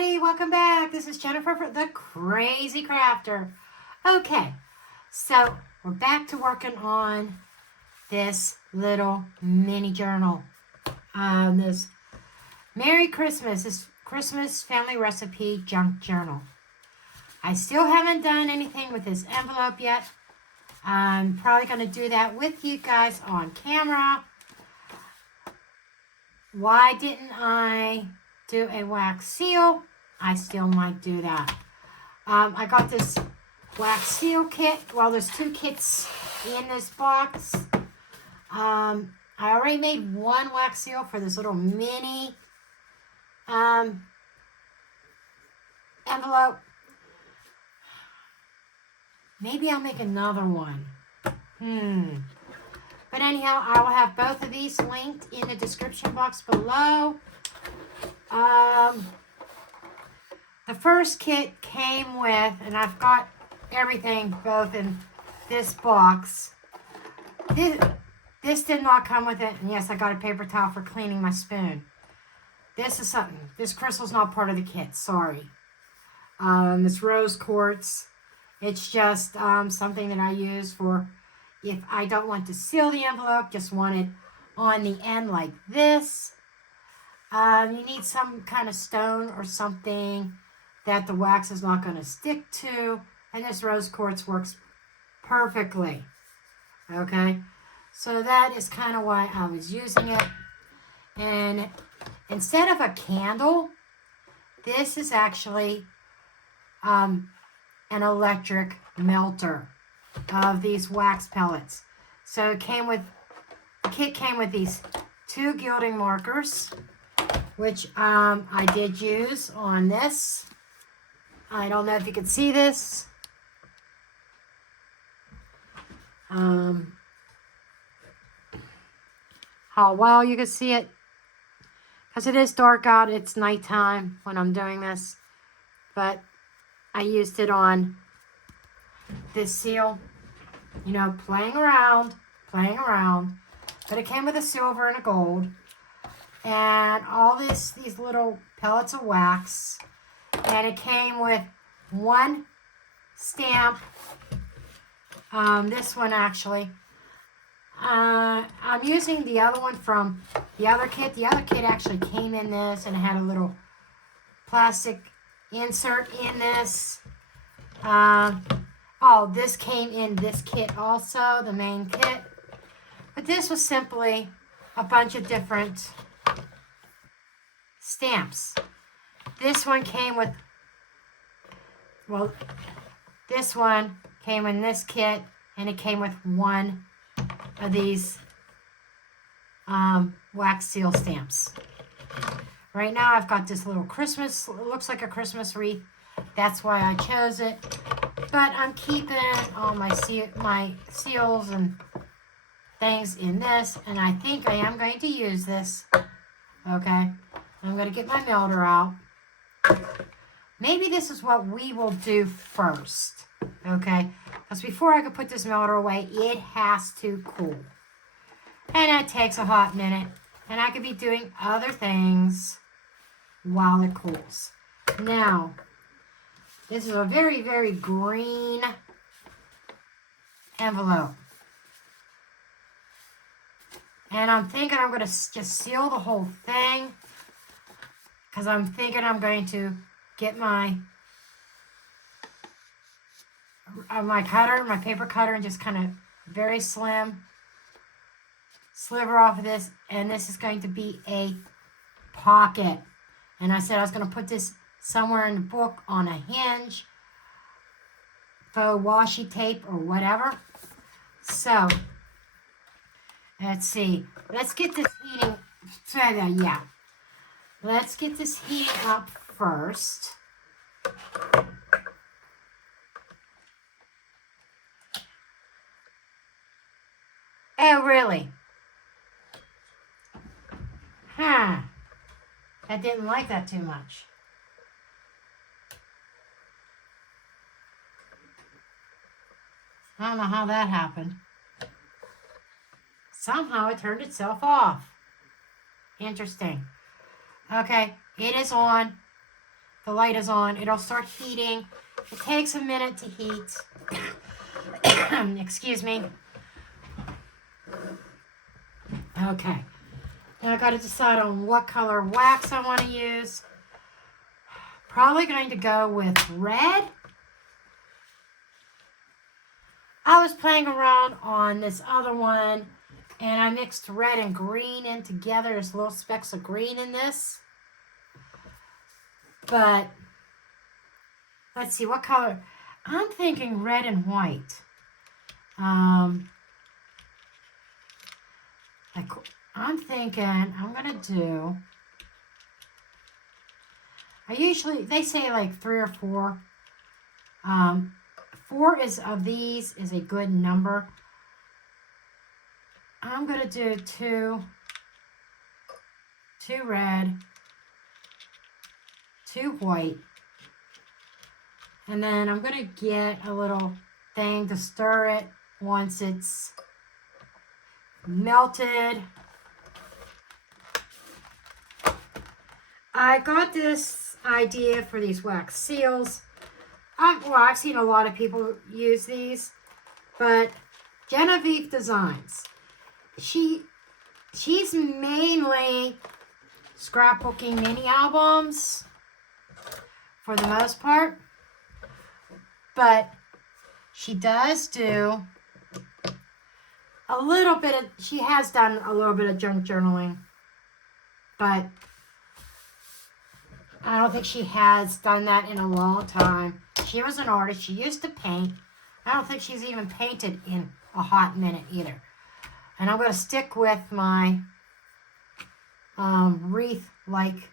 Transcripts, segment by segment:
everybody, welcome back. This is Jennifer for the Crazy Crafter. Okay, so we're back to working on this little mini journal. This Merry Christmas, this Christmas family recipe junk journal. I still haven't done anything with this envelope yet. I'm probably going to do that with you guys on camera. Why didn't I do a wax seal? I still might do that. I got this wax seal kit. Well, there's two kits in this box. I already made one wax seal for this little mini envelope. Maybe I'll make another one. But anyhow, I will have both of these linked in the description box below. The first kit came with, and I've got everything both in this box. This did not come with it. And yes, I got a paper towel for cleaning my spoon. This is something. This crystal's not part of the kit. Sorry. This rose quartz. It's just something that I use for if I don't want to seal the envelope, just want it on the end like this. You need some kind of stone or something that the wax is not going to stick to. And this rose quartz works perfectly. Okay. So that is kind of why I was using it. And instead of a candle, this is actually an electric melter of these wax pellets. So the kit came with these two gilding markers, which I did use on this. I don't know if you can see this. How well you can see it, because it is dark out. It's nighttime when I'm doing this, but I used it on this seal, you know, playing around, but it came with a silver and a gold, and all these little pellets of wax, and it came with one stamp, this one actually. I'm using the other one from the other kit. The other kit actually came in this, and it had a little plastic insert in this. Oh, this came in this kit also, the main kit. But this was simply a bunch of different stamps. This one came with, well, this one came in this kit, and it came with one of these wax seal stamps. Right now I've got this little Christmas, it looks like a Christmas wreath. That's why I chose it. But I'm keeping all my seals and things in this, and I think I am going to use this. Okay, I'm going to get my melter out. Maybe this is what we will do first. Okay, because before I can put this melter away, it has to cool. And it takes a hot minute, and I could be doing other things while it cools. Now, this is a very, very green envelope. And I'm thinking I'm going to just seal the whole thing, because I'm thinking I'm going to get my cutter, my paper cutter, and just kind of very slim sliver off of this. And this is going to be a pocket. And I said I was going to put this somewhere in the book on a hinge, faux washi tape or whatever. So let's see. Let's get this heating. Yeah. Let's get this heating up first. Oh, really? Huh. I didn't like that too much. I don't know how that happened. Somehow it turned itself off. Interesting. Okay, it is on. the light is on, it'll start heating. It takes a minute to heat. Excuse me. Okay. Now I got to decide on what color wax I want to use. Probably going to go with red. I was playing around on this other one, and I mixed red and green in together. There's little specks of green in this. But let's see, what color? I'm thinking red and white. I'm thinking I'm going to do, they say like 3 or 4. 4 of these is a good number. I'm going to do 2 red, 2 white, and then I'm going to get a little thing to stir it once it's melted. I got this idea for these wax seals. I've seen a lot of people use these, but Genevieve Designs, she's mainly scrapbooking mini albums for the most part, but she does do a little bit of, she has done a little bit of junk journaling, but I don't think she has done that in a long time. She was an artist. She used to paint. I don't think she's even painted in a hot minute either. And I'm going to stick with my wreath-like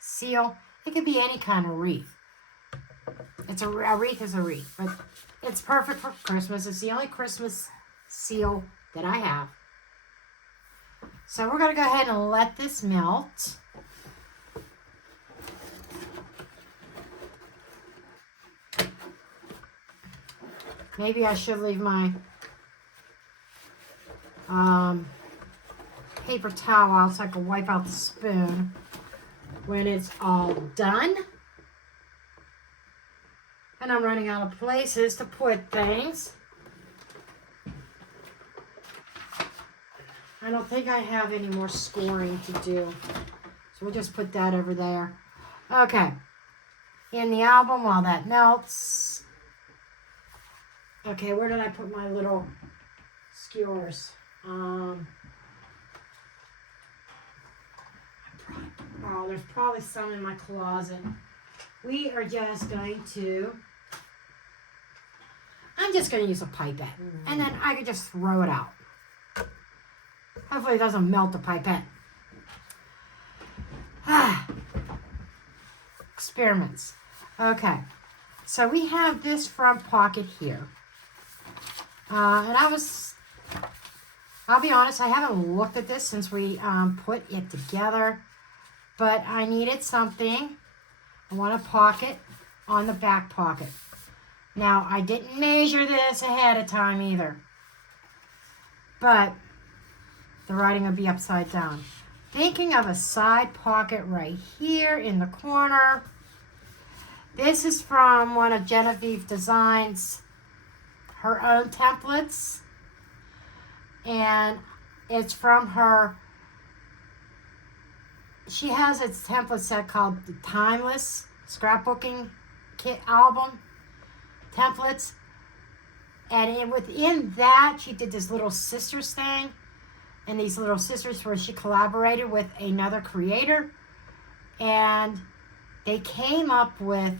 seal. It could be any kind of wreath. A wreath is a wreath, but it's perfect for Christmas. It's the only Christmas seal that I have. So we're going to go ahead and let this melt. Maybe I should leave my paper towel out so I can wipe out the spoon when it's all done. And I'm running out of places to put things. I don't think I have any more scoring to do. So we'll just put that over there. Okay. In the album while that melts. Okay, where did I put my little skewers? There's probably some in my closet. We are just going to, I'm just going to use a pipette. And then I can just throw it out. Hopefully it doesn't melt the pipette. Experiments. Okay, so we have this front pocket here. And I'll be honest, I haven't looked at this since we put it together, but I needed something. I want a pocket on the back pocket. Now, I didn't measure this ahead of time either, but the writing will be upside down. Thinking of a side pocket right here in the corner. This is from one of Genevieve Designs' her own templates, and it's from her, she has a template set called the Timeless Scrapbooking Kit Album Templates, and within that she did this little sisters thing, and these little sisters where she collaborated with another creator, and they came up with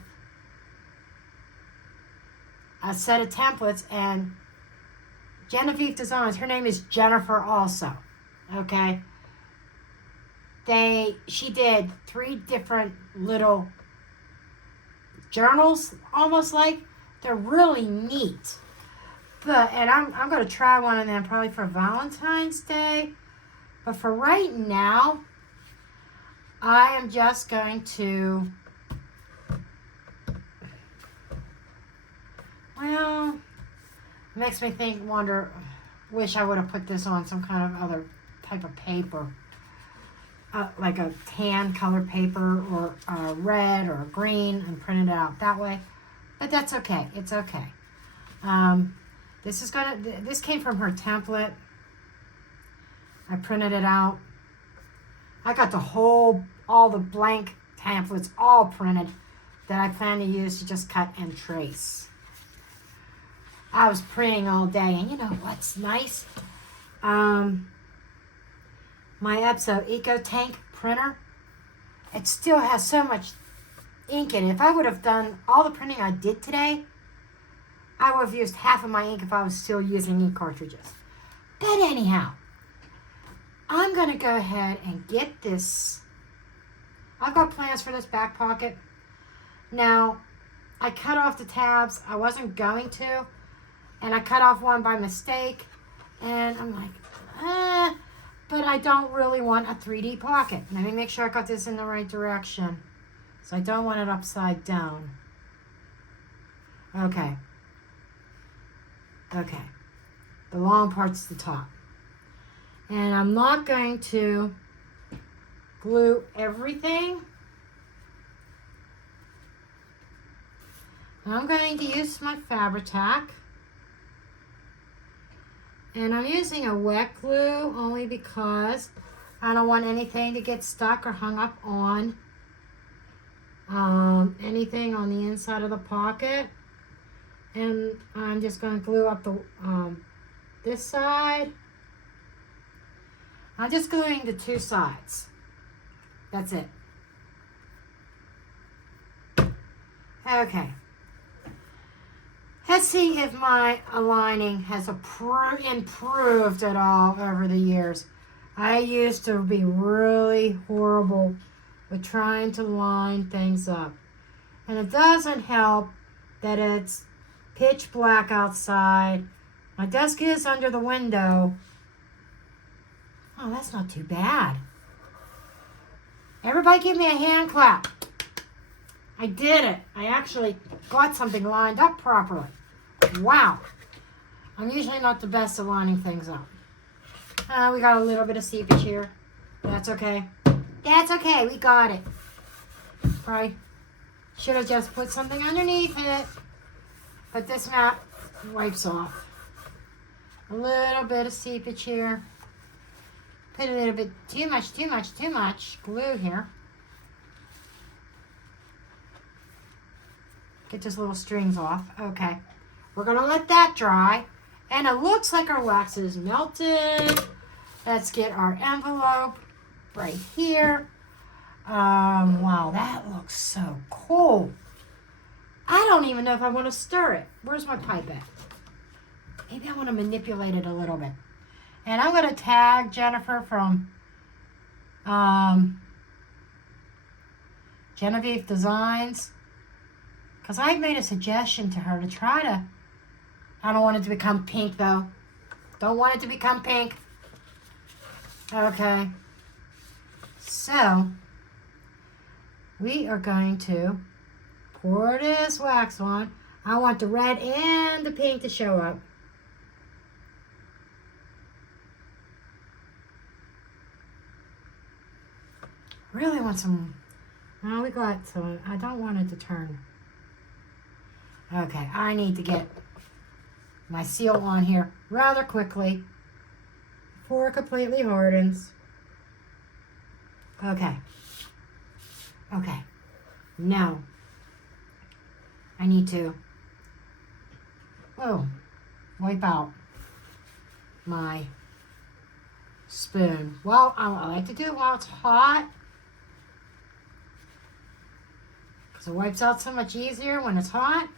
a set of templates. And Genevieve Designs, her name is Jennifer also, okay? She did 3 different little journals, almost like. They're really neat. And I'm going to try one of them probably for Valentine's Day. But for right now, I am just going to, well, makes me wish I would have put this on some kind of other type of paper. like a tan color paper or a red or a green and print it out that way. But that's okay. It's okay. This came from her template. I printed it out. I got all the blank templates all printed that I plan to use to just cut and trace. I was printing all day, and you know what's nice? My Epso Eco Tank printer, it still has so much ink in it. If I would have done all the printing I did today, I would have used half of my ink if I was still using ink cartridges. But anyhow, I'm going to go ahead and get this. I've got plans for this back pocket. Now, I cut off the tabs. I wasn't going to. And I cut off one by mistake. And I'm like, but I don't really want a 3D pocket. Let me make sure I got this in the right direction. So I don't want it upside down. Okay. Okay. The long part's the top. And I'm not going to glue everything. I'm going to use my Fabri-Tac. And I'm using a wet glue only because I don't want anything to get stuck or hung up on anything on the inside of the pocket. And I'm just going to glue up the this side. I'm just gluing the two sides. That's it. Okay. Let's see if my aligning has improved at all over the years. I used to be really horrible with trying to line things up. And it doesn't help that it's pitch black outside. My desk is under the window. Oh, that's not too bad. Everybody give me a hand clap. I did it. I actually got something lined up properly. Wow. I'm usually not the best at lining things up. We got a little bit of seepage here. That's okay. That's okay. We got it. Probably should have just put something underneath it. But this mat wipes off. A little bit of seepage here. Put a little bit too much glue here. Get those little strings off. Okay. We're going to let that dry. And it looks like our wax is melted. Let's get our envelope right here. Wow, that looks so cool. I don't even know if I want to stir it. Where's my pipette? Maybe I want to manipulate it a little bit. And I'm going to tag Jennifer from Genevieve Designs. Because I made a suggestion to her to try to... I don't want it to become pink, though. Don't want it to become pink. Okay. So, we are going to pour this wax on. I want the red and the pink to show up. Really want some... Oh, we got some... I don't want it to turn... Okay, I need to get my seal on here rather quickly before it completely hardens. Okay. Okay. Now, I need to wipe out my spoon. Well, I like to do it while it's hot because it wipes out so much easier when it's hot.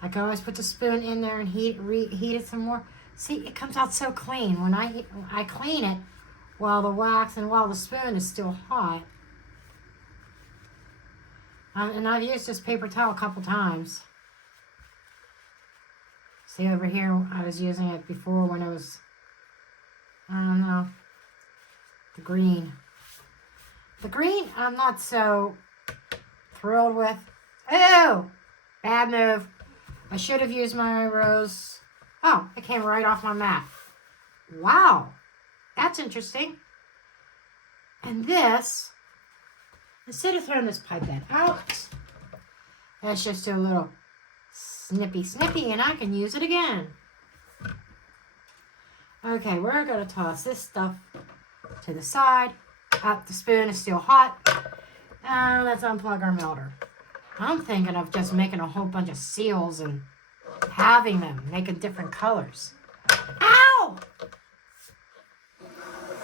I can always put the spoon in there and reheat it some more. See, it comes out so clean. When I clean it while the wax and while the spoon is still hot. And I've used this paper towel a couple times. See over here, I was using it before when it was, I don't know, the green. The green I'm not so thrilled with. Ew! Bad move. I should have used my rose. Oh, it came right off my mat. Wow. That's interesting. And this, instead of throwing this pipette out, let's just do a little snippy and I can use it again. Okay, we're going to toss this stuff to the side. The spoon is still hot. Let's unplug our melter. I'm thinking of just making a whole bunch of seals and having them, making different colors. Ow!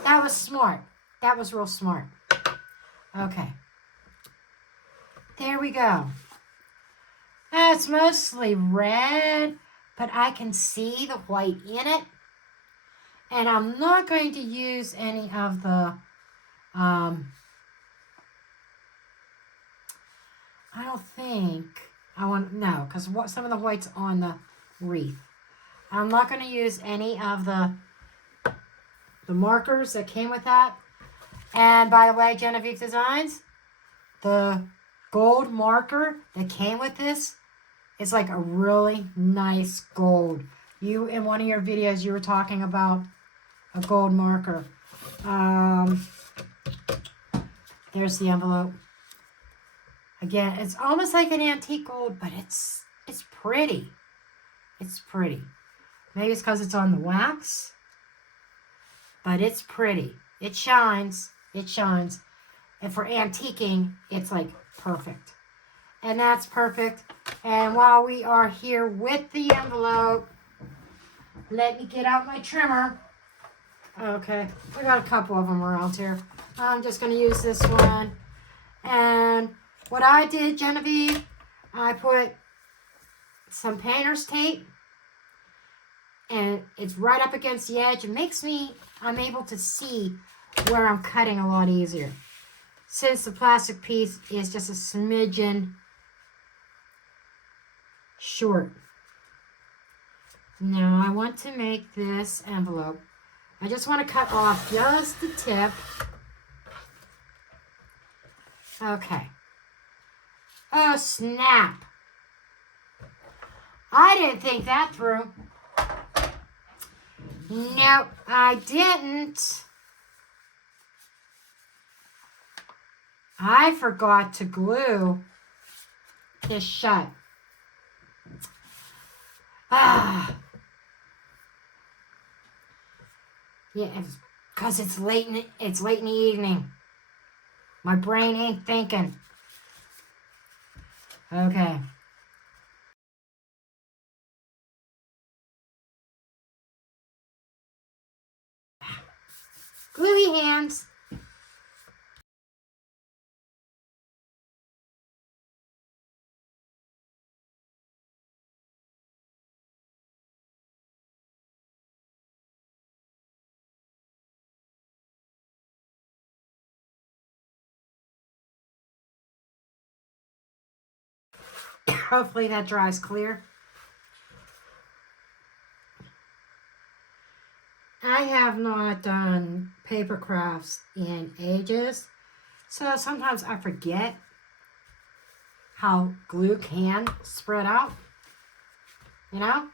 That was smart. That was real smart. Okay. There we go. It's mostly red, but I can see the white in it. And I'm not going to use any of the, I don't think I want, no, because some of the white's on the wreath. I'm not going to use any of the markers that came with that. And by the way, Genevieve Designs, the gold marker that came with this is like a really nice gold. You, in one of your videos, you were talking about a gold marker. There's the envelope. Again, it's almost like an antique gold, but it's pretty. It's pretty. Maybe it's because it's on the wax, but it's pretty. It shines. It shines. And for antiquing, it's like perfect. And that's perfect. And while we are here with the envelope, let me get out my trimmer. Okay, we got a couple of them around here. I'm just going to use this one. And what I did, Genevieve, I put some painter's tape. And it's right up against the edge. It makes I'm able to see where I'm cutting a lot easier. Since the plastic piece is just a smidgen short. Now I want to make this envelope. I just want to cut off just the tip. Okay. Oh, snap. I didn't think that through. Nope, I didn't. I forgot to glue this shut. Yeah, because it's late in the evening. My brain ain't thinking. Okay. Gluey hands. Hopefully that dries clear. I have not done paper crafts in ages, so sometimes I forget how glue can spread out, you know?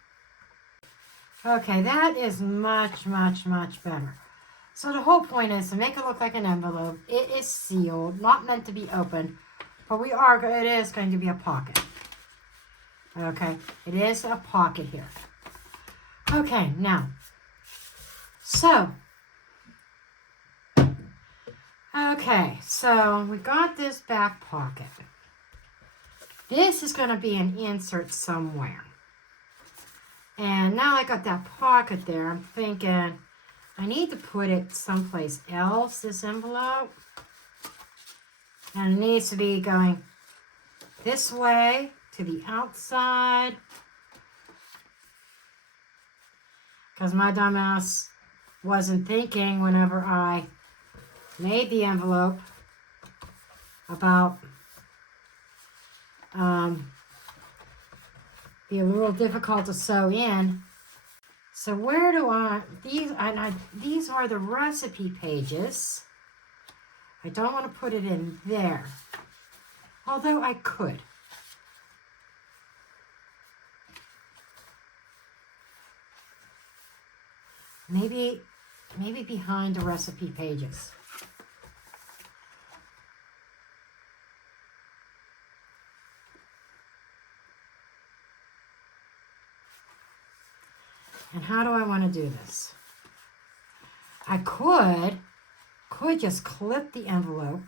Okay, that is much, much, much better. So the whole point is to make it look like an envelope. It is sealed, not meant to be opened, but it is going to be a pocket. Okay, it is a pocket here. Okay, now, so we got this back pocket. This is going to be an insert somewhere. And now I got that pocket there, I'm thinking I need to put it someplace else, this envelope. And it needs to be going this way to the outside. Because my dumbass wasn't thinking whenever I made the envelope about be a little difficult to sew in. So where do these are the recipe pages. I don't want to put it in there, although I could. Maybe behind the recipe pages. And how do I want to do this? I could just clip the envelope.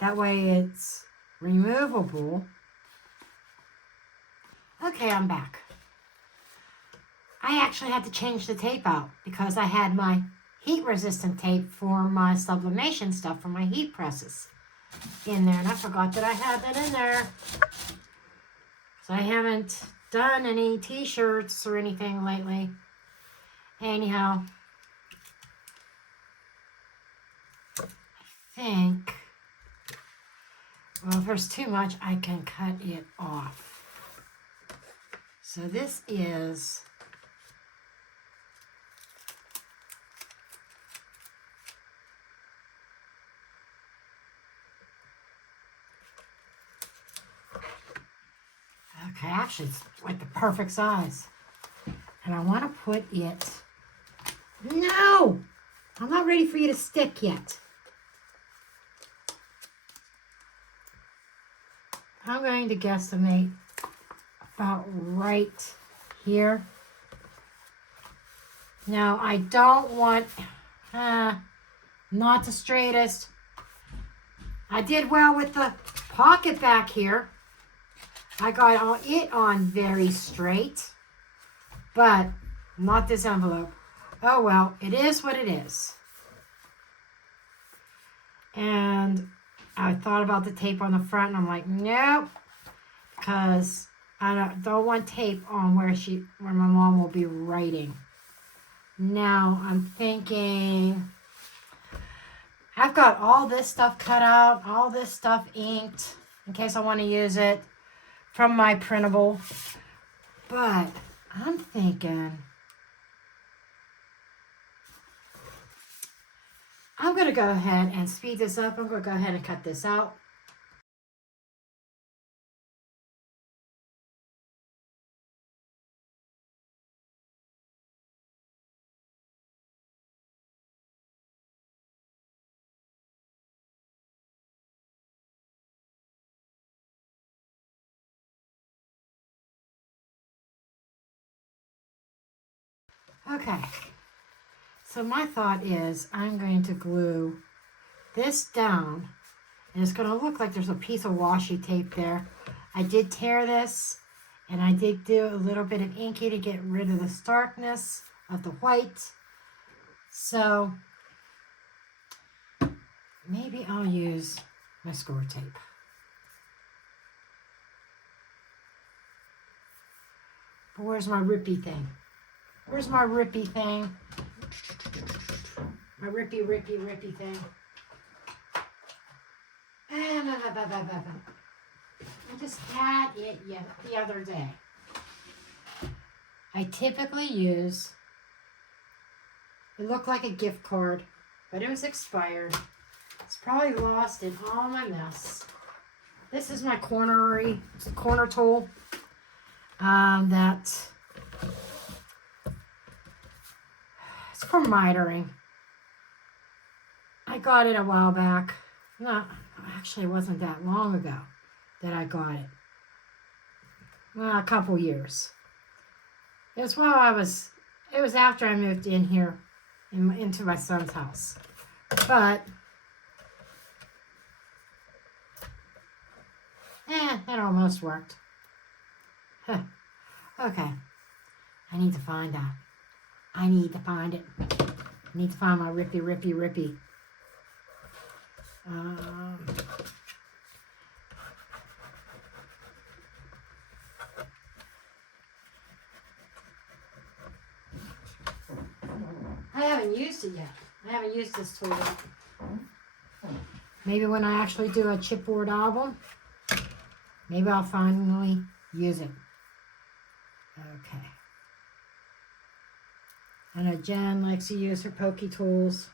That way it's removable. Okay, I'm back. I actually had to change the tape out because I had my heat-resistant tape for my sublimation stuff for my heat presses in there. And I forgot that I had that in there. So I haven't done any t-shirts or anything lately. Anyhow, I think, well, if there's too much, I can cut it off. So this is okay, actually it's like the perfect size. And I want to put it, no, I'm not ready for you to stick yet. I'm going to guesstimate about right here. Now I don't want, not the straightest. I did well with the pocket back here. I got it on very straight, but not this envelope. Oh well, it is what it is. And I thought about the tape on the front, and I'm like, nope, because I don't want tape on where my mom will be writing. Now I'm thinking, I've got all this stuff cut out, all this stuff inked in case I want to use it from my printable. But I'm thinking, I'm going to go ahead and speed this up. I'm going to go ahead and cut this out. Okay, so my thought is I'm going to glue this down, and it's going to look like there's a piece of washi tape there. I did tear this, and I did do a little bit of inky to get rid of the starkness of the white. So maybe I'll use my score tape. But where's my rippy thing? Where's my rippy thing? My rippy thing. I just had it the other day. I typically use, it looked like a gift card, but it was expired. It's probably lost in all my mess. This is my corner tool. That it's for mitering. I got it a while back. No, actually it wasn't that long ago that I got it. Well, a couple years. It was after I moved in here into my son's house. But it almost worked. Huh. Okay. I need to find that. I need to find it. I need to find my rippy. I haven't used it yet. I haven't used this tool yet. Maybe when I actually do a chipboard album, maybe I'll finally use it. Okay. I know Jen likes to use her pokey tools.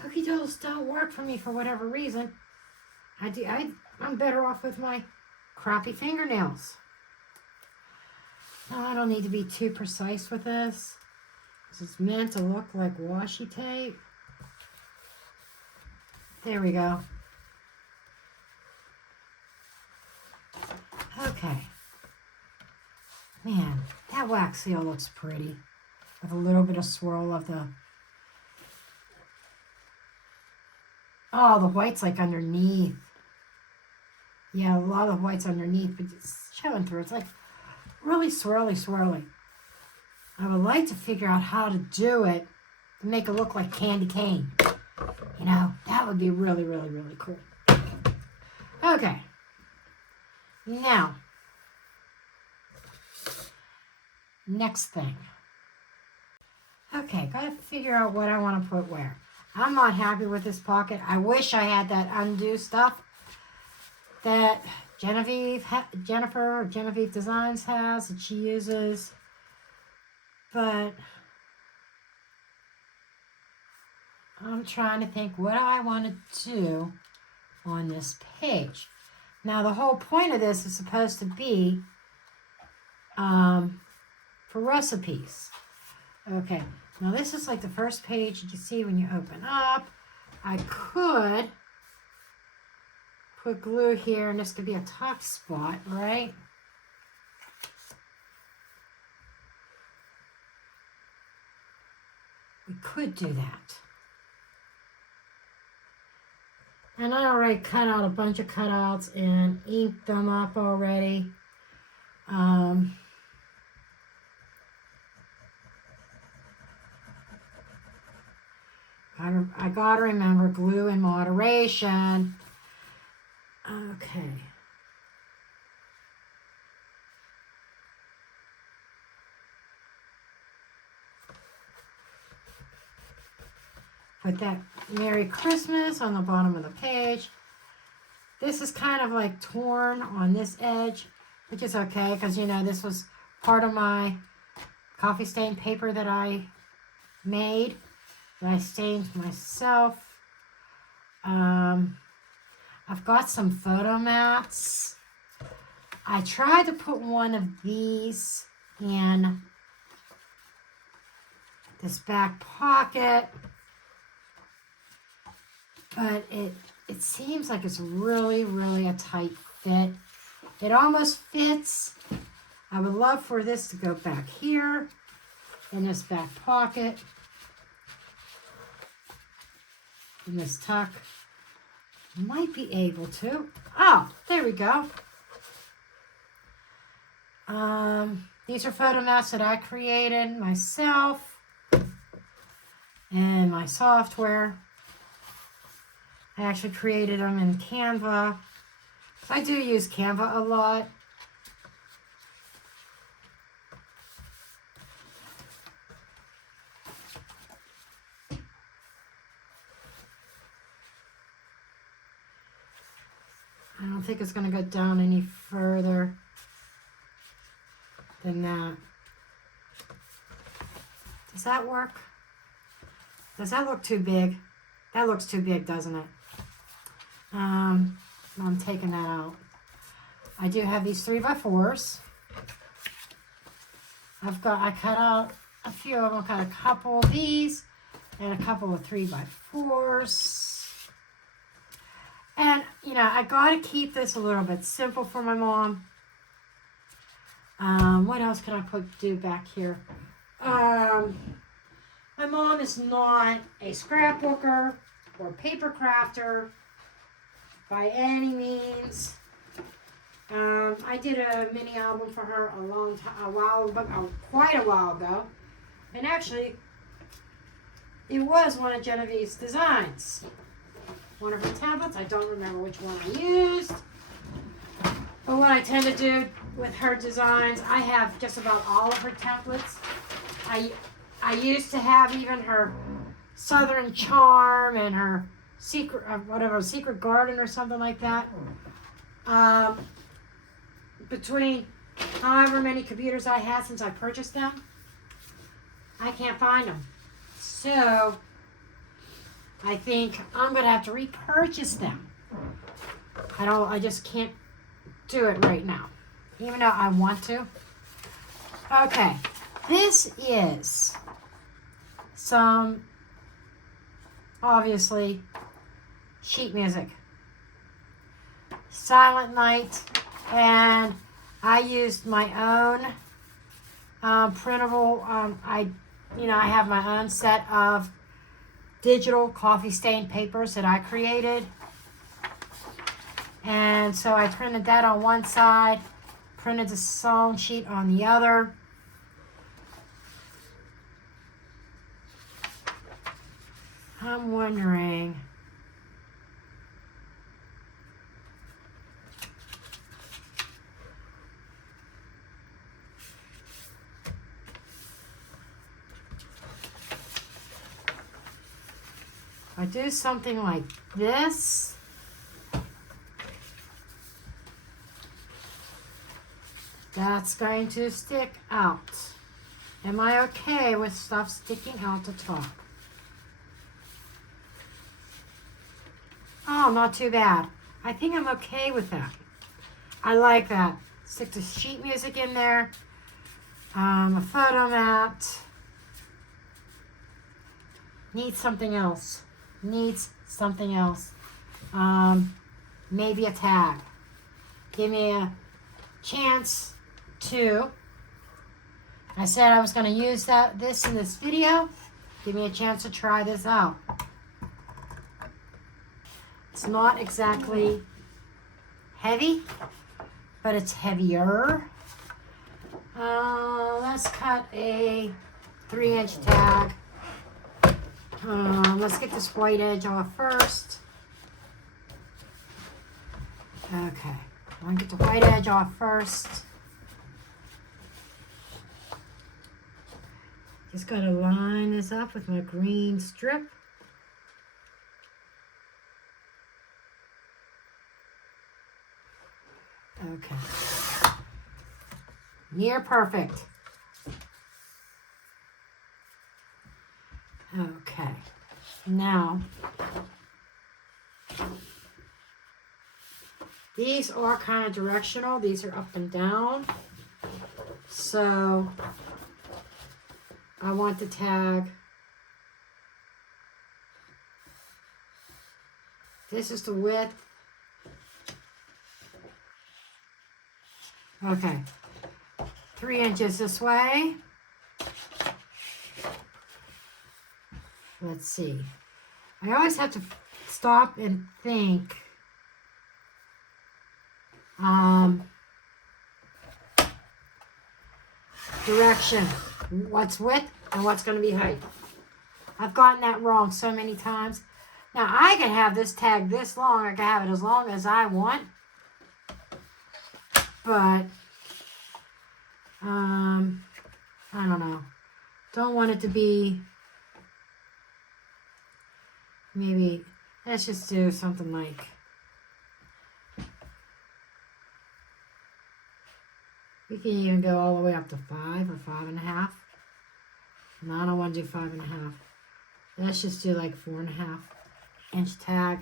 Pokey tools don't work for me for whatever reason. I'm better off with my crappy fingernails. No, I don't need to be too precise with this. It's meant to look like washi tape. There we go. Okay. Man, that wax seal looks pretty. With a little bit of swirl of the... Oh, the white's like underneath. Yeah, a lot of white's underneath, but it's showing through. It's like really swirly, swirly. I would like to figure out how to do it to make it look like candy cane. You know, that would be really, really, really cool. Okay. Now, next thing. Okay, gotta figure out what I want to put where. I'm not happy with this pocket. I wish I had that undo stuff that Jennifer Designs has that she uses. But I'm trying to think what I want to do on this page. Now the whole point of this is supposed to be for recipes. Okay, now this is like the first page you can see when you open up. I could put glue here and this could be a tuck spot, right? We could do that. And I already cut out a bunch of cutouts and inked them up already. I gotta remember glue in moderation. Okay. Put that Merry Christmas on the bottom of the page. This is kind of like torn on this edge, which is okay because, you know, this was part of my coffee stain paper that I made, that I stained myself. I've got some photo mats. I tried to put one of these in this back pocket, but it seems like it's really, really a tight fit. It almost fits. I would love for this to go back here in this back pocket, in this tuck. Might be able to. Oh, there we go. These are photo mats that I created myself in my software. I actually created them in Canva. I do use Canva a lot. I don't think it's going to go down any further than that. Does that work? Does that look too big? That looks too big, doesn't it? I'm taking that out. I do have these 3x4s. I cut out a few of them. I cut a couple of these and a couple of 3x4s. And, you know, I got to keep this a little bit simple for my mom. What else can I do back here? My mom is not a scrapbooker or paper crafter by any means. I did a mini album for her quite a while ago. And actually, it was one of Genevieve's designs. One of her templates. I don't remember which one I used. But what I tend to do with her designs, I have just about all of her templates. I used to have even her Southern Charm and her Secret Garden or something like that. Between however many computers I had since I purchased them, I can't find them. So I think I'm going to have to repurchase them. I just can't do it right now, even though I want to. Okay, this is some, obviously, sheet music. Silent Night, and I used my own Printable. I have my own set of digital coffee stain papers that I created. And so I printed that on one side, printed the sewing sheet on the other. I'm wondering, if I do something like this, that's going to stick out. Am I okay with stuff sticking out the top? Oh, not too bad. I think I'm okay with that. I like that. Stick the sheet music in there. A photo mat. Needs something else. Needs something else. Maybe a tag. Give me a chance to. I said I was going to use this in this video. Give me a chance to try this out. It's not exactly heavy, but it's heavier. Let's cut a 3-inch tag. Let's get this white edge off first. Okay, I'm going to get the white edge off first. Just got to line this up with my green strip. Okay. Near perfect. Okay. Now, these are kind of directional. These are up and down. So, I want the tag. This is the width. Okay, 3 inches this way. Let's see. I always have to stop and think. Direction. What's width and what's going to be height. I've gotten that wrong so many times. Now, I can have this tag this long. I can have it as long as I want. But, I don't know. Don't want it to be, maybe, let's just do something like, we can even go all the way up to 5 or 5.5. No, I don't want to do 5.5. Let's just do like 4.5-inch tag.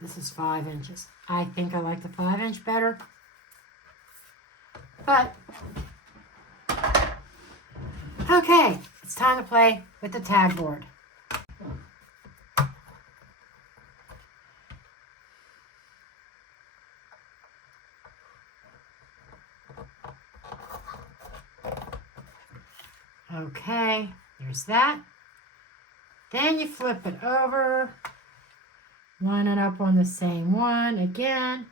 This is 5 inches. I think I like the 5-inch better. But, okay, it's time to play with the tag board. Okay, there's that. Then you flip it over. Line it up on the same one again,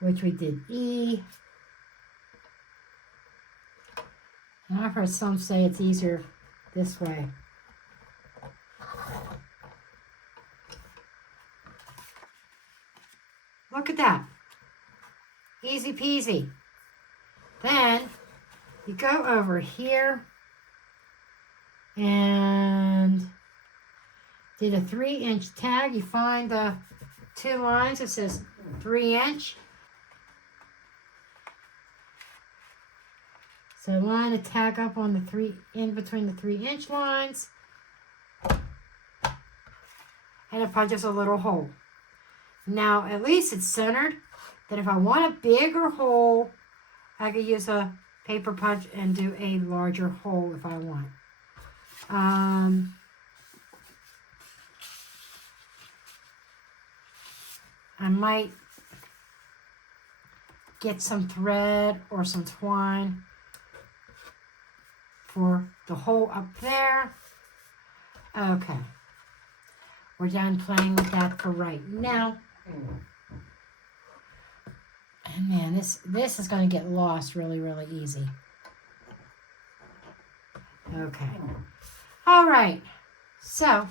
which we did E. And I've heard some say it's easier this way. Look at that. Easy peasy. Then you go over here and did a 3-inch tag. You find the 2 lines that says 3-inch. So line a tag up on the in between the 3-inch lines. And it punches a little hole. Now at least it's centered, that if I want a bigger hole, I could use a paper punch and do a larger hole if I want. I might get some thread or some twine for the hole up there. Okay. We're done playing with that for right now. And man, this is going to get lost really, really easy. Okay. All right. So,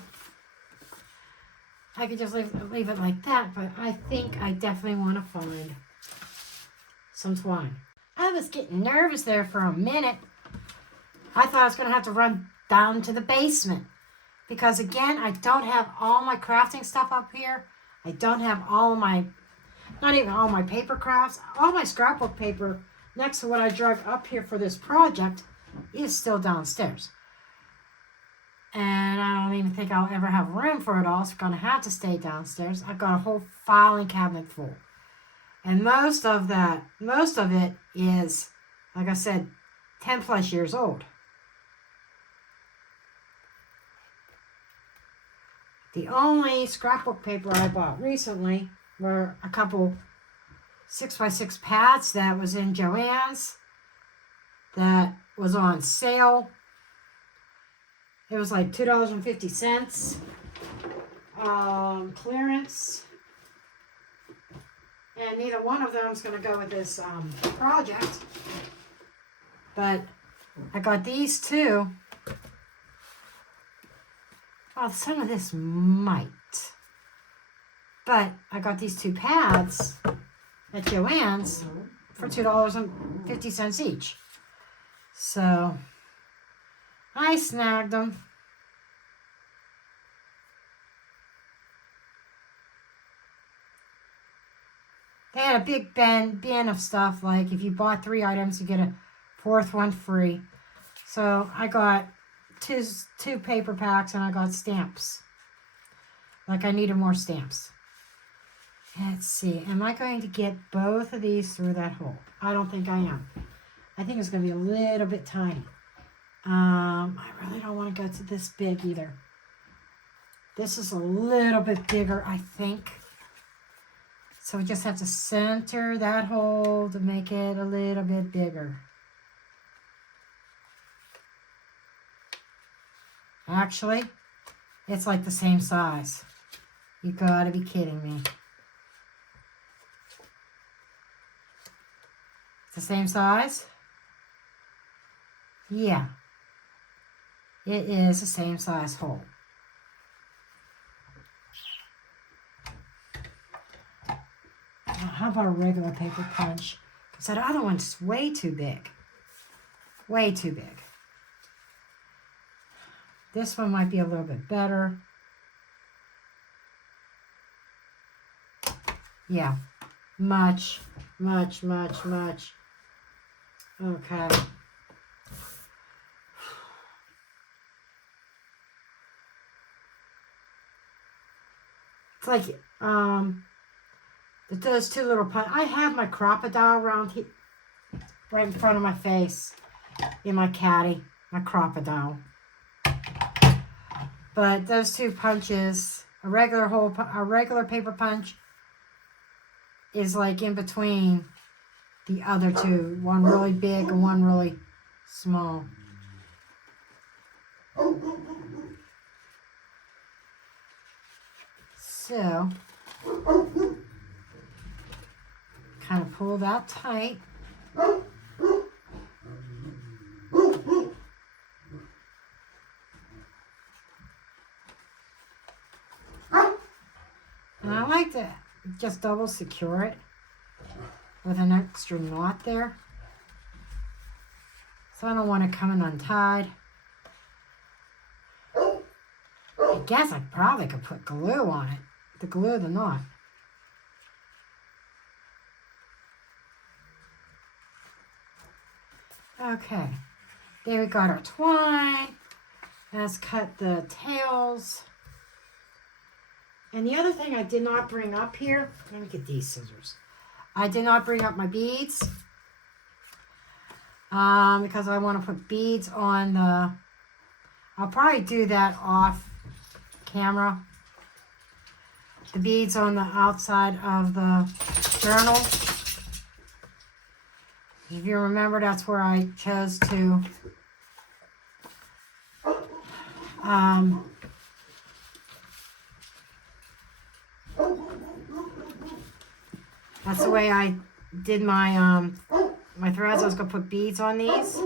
I could just leave it like that, but I think I definitely want to find some twine. I was getting nervous there for a minute. I thought I was going to have to run down to the basement. Because again, I don't have all my crafting stuff up here. I don't have all my, not even all my paper crafts. All my scrapbook paper next to what I drug up here for this project is still downstairs. And I don't even think I'll ever have room for it all. It's going to have to stay downstairs. I've got a whole filing cabinet full. And most of it is, like I said, 10 plus years old. The only scrapbook paper I bought recently were a couple 6x6 pads that was in Joann's that was on sale. It was like $2.50 clearance. And neither one of them is going to go with this project. But I got these two. Oh, some of this might. But I got these two pads at Joann's for $2.50 each. So I snagged them. They had a big bin of stuff, like if you bought 3 items, you get a 4th one free. So I got two paper packs and I got stamps. Like I needed more stamps. Let's see, am I going to get both of these through that hole? I don't think I am. I think it's going to be a little bit tiny. I really don't want to go to this big either. This is a little bit bigger, I think. So we just have to center that hole to make it a little bit bigger. Actually, it's like the same size. You gotta be kidding me. It's the same size? Yeah. It is the same size hole. How about a regular paper punch? Because that other one's way too big. Way too big. This one might be a little bit better. Yeah. Much. Okay. It's like, those two little punch. I have my crocodile around here, right in front of my face, in my caddy, my crocodile. But those two punches, a regular paper punch, is like in between the other two. One really big and one really small. So, kind of pull that tight. And I like to just double secure it with an extra knot there. So I don't want it coming untied. I guess I probably could put glue on it to glue the knot. Okay, there we got our twine. Let's cut the tails. And the other thing I did not bring up here, let me get these scissors. I did not bring up my beads because I want to put beads on the, I'll probably do that off camera. The beads on the outside of the journal. If you remember, that's where I chose to that's the way I did my my threads. I was gonna put beads on these,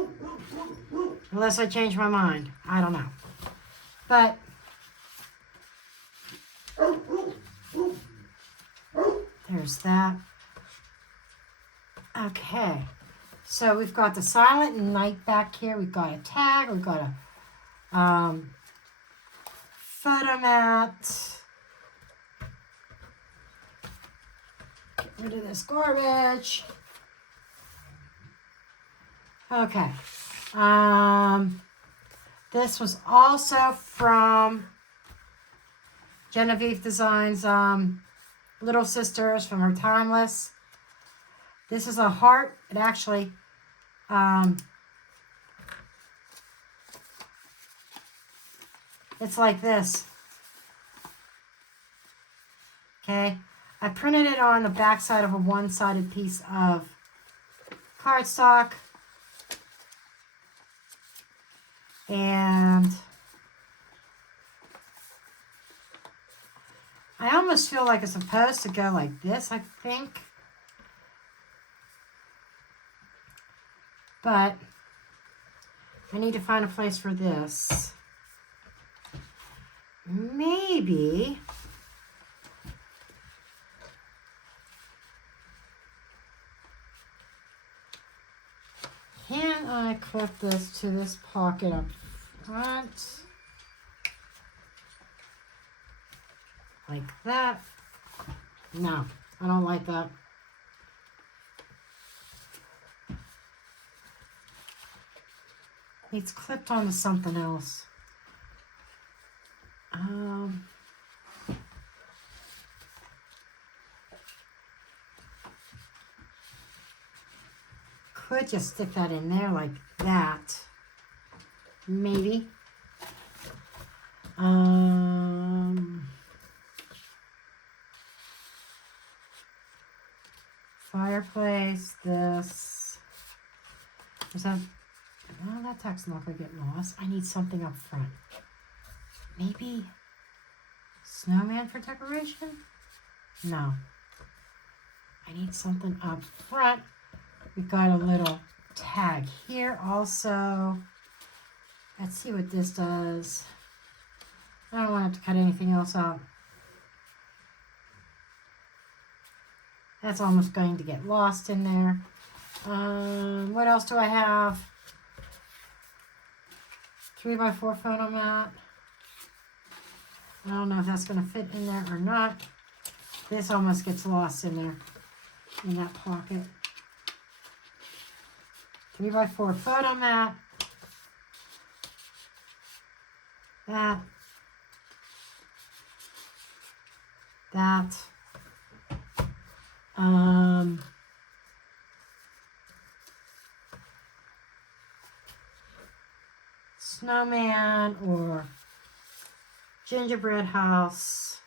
unless I change my mind. I don't know, but there's that. Okay, so we've got the Silent Night back here. We've got a tag. We've got a photo mat. Get rid of this garbage. Okay. This was also from Genevieve Designs, Little Sisters, from her Timeless. This is a heart. It actually, it's like this. Okay. I printed it on the back side of a one-sided piece of cardstock. And I almost feel like it's supposed to go like this, I think. But I need to find a place for this. Maybe can I clip this to this pocket up front? Like that? No, I don't like that. It's clipped onto something else. Could just stick that in there like that. Maybe. Fireplace, this. Is that, no, that tack's not going to get lost. I need something up front. Maybe snowman for decoration? No. I need something up front. We've got a little tag here also. Let's see what this does. I don't want to have to cut anything else out. That's almost going to get lost in there. What else do I have? 3x4 photo mat. I don't know if that's going to fit in there or not. This almost gets lost in there, in that pocket. 3x4 photo mat. That. Snowman or gingerbread house.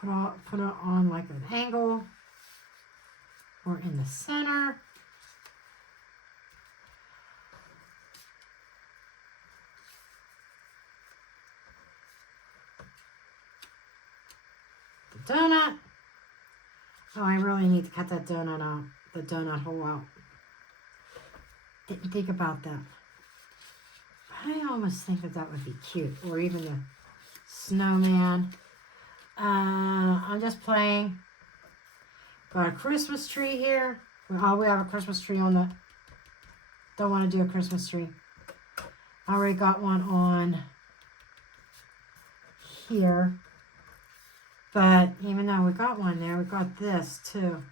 Put it on like an angle or in the center. The donut. Oh, I really need to cut that donut out, the donut hole out. Didn't think about that. I almost think that that would be cute, or even the snowman. I'm just playing. Got a Christmas tree here. Oh, we have a Christmas tree on the... Don't want to do a Christmas tree. I already got one on here. But even though we got one there, we got this too.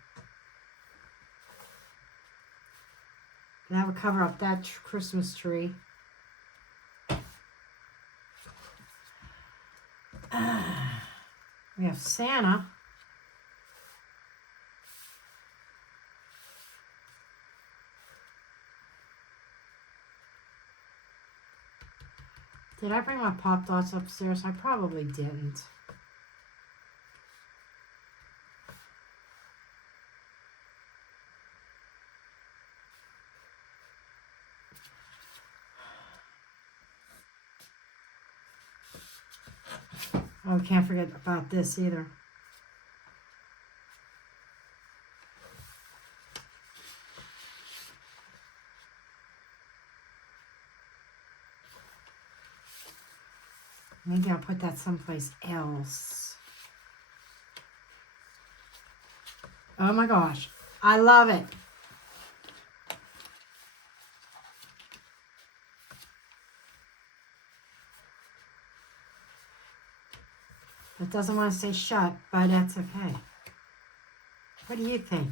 That would cover up that Christmas tree. We have Santa. Did I bring my pop dots upstairs? I probably didn't. Oh, can't forget about this either. Maybe I'll put that someplace else. Oh my gosh, I love it. It doesn't want to stay shut, but that's okay. What do you think?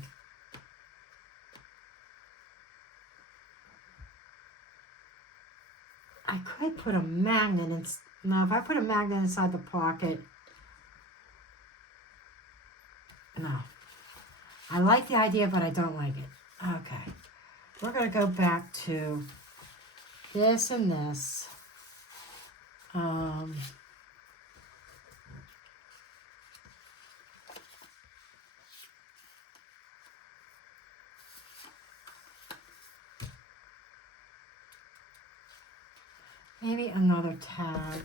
I could put a magnet in. No, if I put a magnet inside the pocket, no. I like the idea, but I don't like it. Okay. We're going to go back to this and this. Maybe another tag.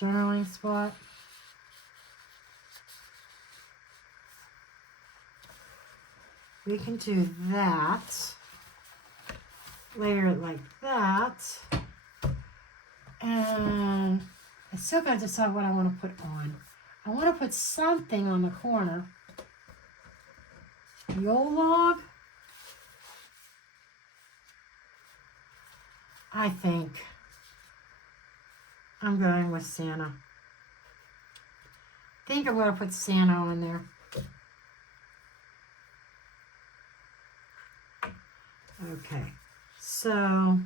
Journaling spot. We can do that. Layer it like that. And I still got to decide what I want to put on. I want to put something on the corner. Yule log. I think I'm going with Santa. I think I'm going to put Santa in there. Okay, so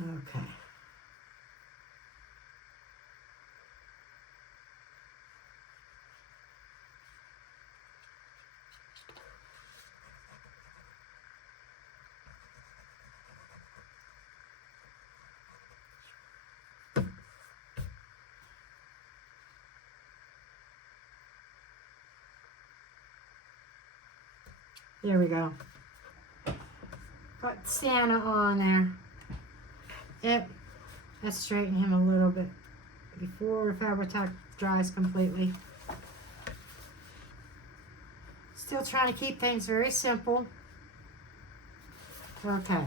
okay. There we go. Got Santa on there. Yep. Let's straighten him a little bit before the fabric tack dries completely. Still trying to keep things very simple. Okay.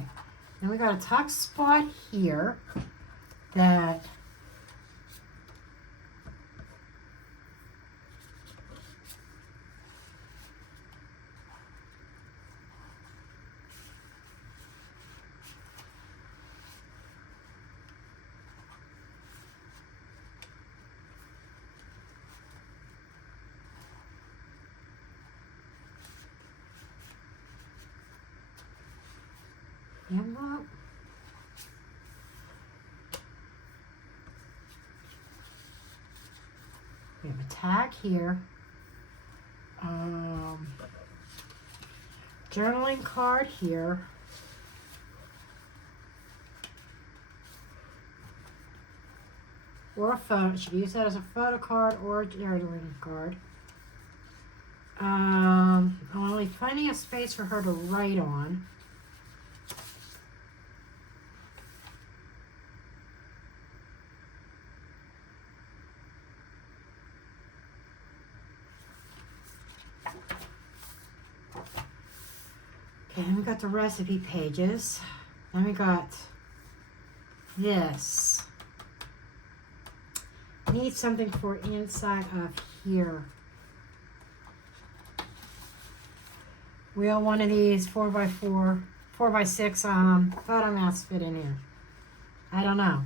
Then we got a tuck spot here that envelope. We have a tag here. Journaling card here. Or a photo. Should use that as a photo card or a journaling card. I want to leave plenty of space for her to write on. Okay, then we got the recipe pages. Then we got this. Need something for inside of here. We all one of these 4x4, 4x6 photo mats fit in here. I don't know.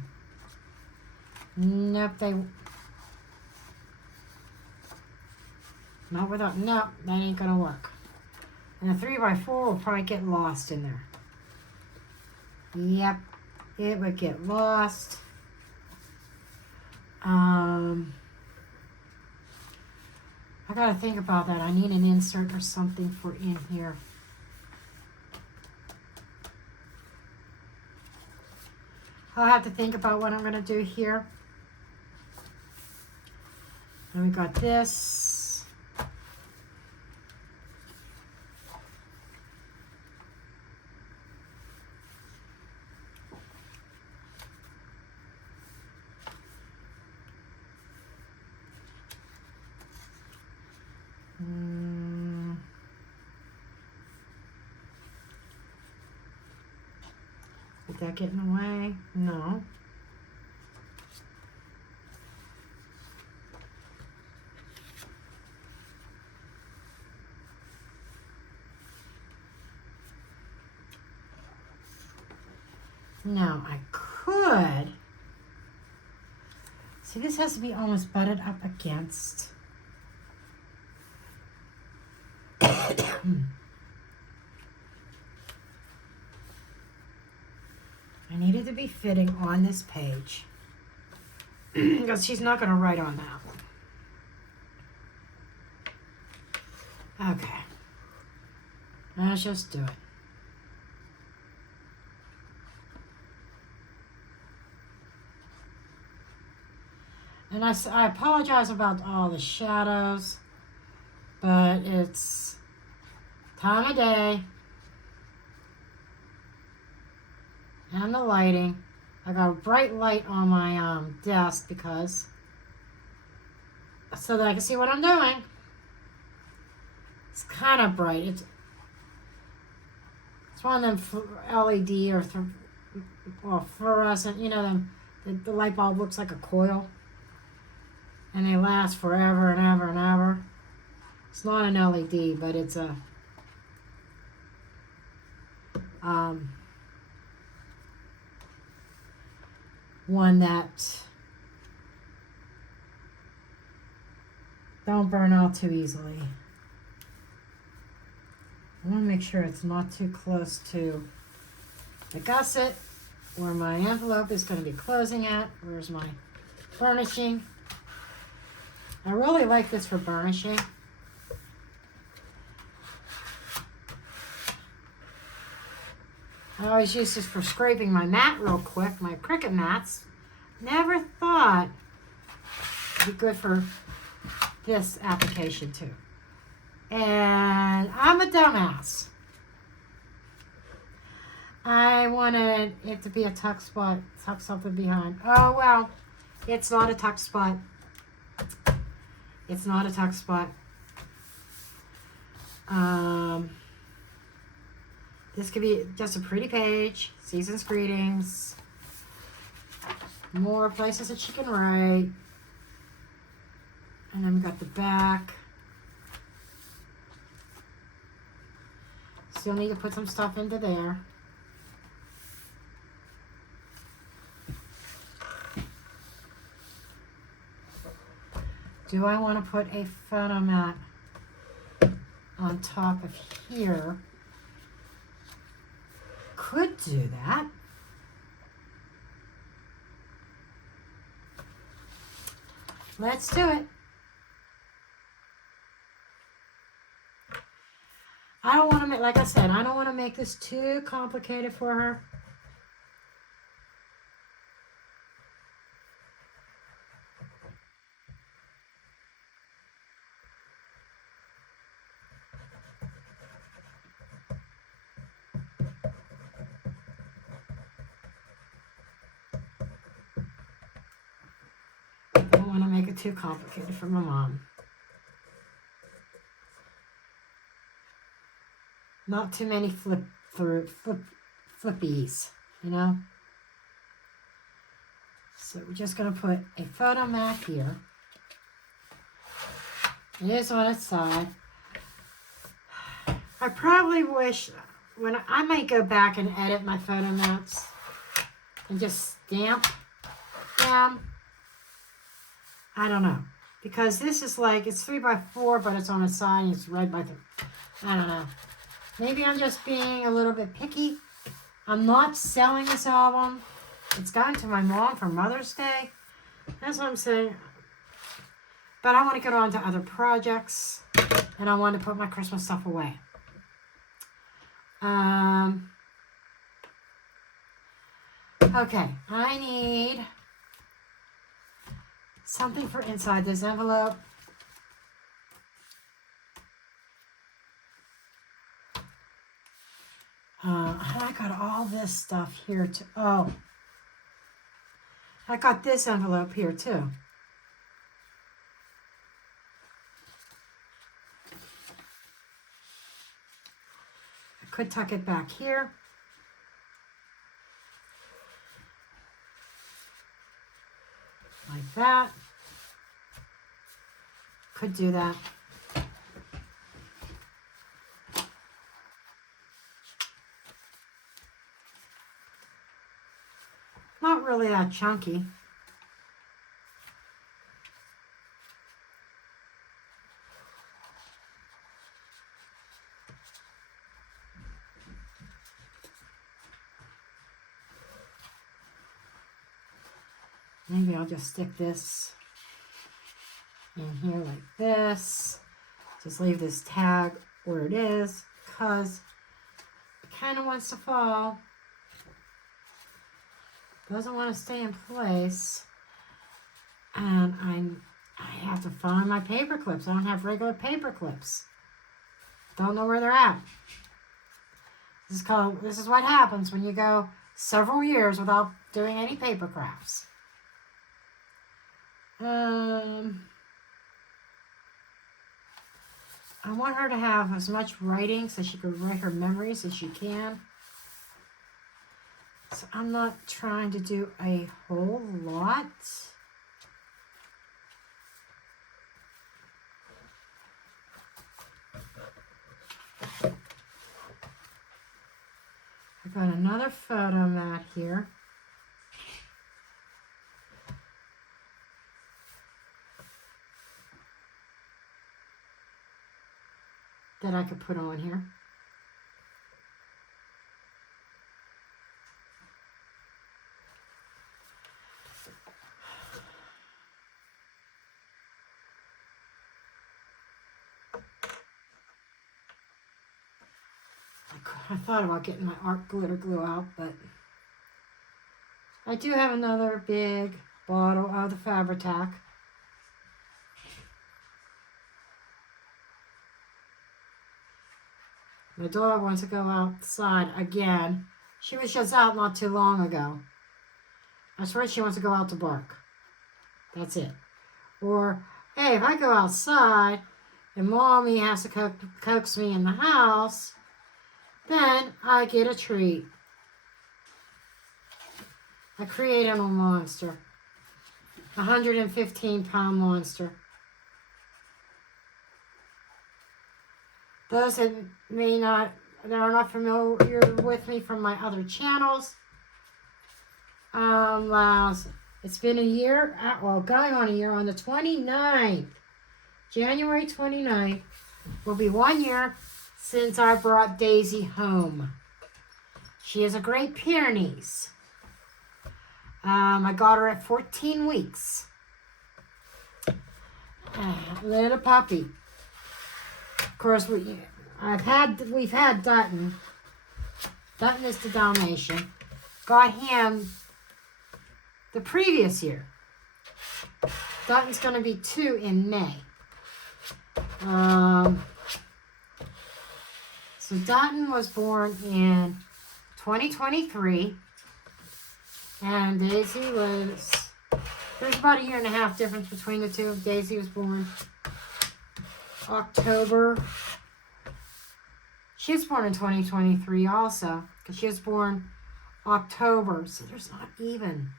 Nope, Not without, no, that ain't gonna work. And the 3x4 will probably get lost in there. Yep, it would get lost. I gotta think about that. I need an insert or something for in here. I'll have to think about what I'm gonna do here. And we got this. Did that get in the way? No. Now I could. See, this has to be almost butted up against. I need it to be fitting on this page because she's not going to write on that one. Okay. Let's just do it. And I apologize about all the shadows, but it's time of day. And the lighting. I got a bright light on my desk because so that I can see what I'm doing. It's kind of bright. It's one of them LED or fluorescent. You know them. The light bulb looks like a coil, and they last forever and ever and ever. It's not an LED, but it's a one that don't burn out too easily. I want to make sure it's not too close to the gusset where my envelope is going to be closing at. Where's my burnishing? I really like this for burnishing. I always use this for scraping my mat real quick, my Cricut mats. Never thought it'd be good for this application too. And I'm a dumbass. I wanted it to be a tuck spot, tuck something behind. Oh well, it's not a tuck spot. It's not a tuck spot. This could be just a pretty page, season's greetings, more places that she can write, and then we got the back. Still need to put some stuff into there. Do I want to put a photo mat on top of here? Could do that. Let's do it. I don't want to make, like I said, I don't want to make this too complicated for her. I don't want to make it too complicated for my mom. Not too many flippies, you know? So we're just going to put a photo mat here. It is on its side. I probably wish, I might go back and edit my photo mats and just stamp them. I don't know. because this is like, it's 3x4, but it's on the side and it's red by 3. I don't know. Maybe I'm just being a little bit picky. I'm not selling this album. It's gotten to my mom for Mother's Day. That's what I'm saying. But I want to get on to other projects. And I want to put my Christmas stuff away. Okay, I need something for inside this envelope. I got all this stuff here too. Oh, I got this envelope here too. I could tuck it back here. Like that. Could do that. Not really that chunky. Maybe I'll just stick this in here like this. Just leave this tag where it is because it kind of wants to fall. Doesn't want to stay in place. And I have to find my paper clips. I don't have regular paper clips. Don't know where they're at. This is what happens when you go several years without doing any paper crafts. I want her to have as much writing so she can write her memories as she can. So I'm not trying to do a whole lot. I got another photo mat here. That I could put on here. I thought about getting my art glitter glue out, but I do have another big bottle of the Fabri-Tac. My dog wants to go outside again. She was just out not too long ago. I swear she wants to go out to bark. That's it. Or, hey, if I go outside and Mommy has to coax me in the house, then I get a treat. I create a monster. 115-pound monster. Those that are not familiar with me from my other channels, it's been a year, well, going on a year, on the 29th, January 29th, will be 1 year since I brought Daisy home. She is a Great Pyrenees. I got her at 14 weeks. Little puppy. Of course, we've had Dutton. Dutton is the Dalmatian. Got him the previous year. Dutton's going to be 2 in May. So Dutton was born in 2023, and Daisy was, there's about a 1.5 year difference between the two. Daisy was born October. She was born in 2023 also, because she was born October, so there's not even.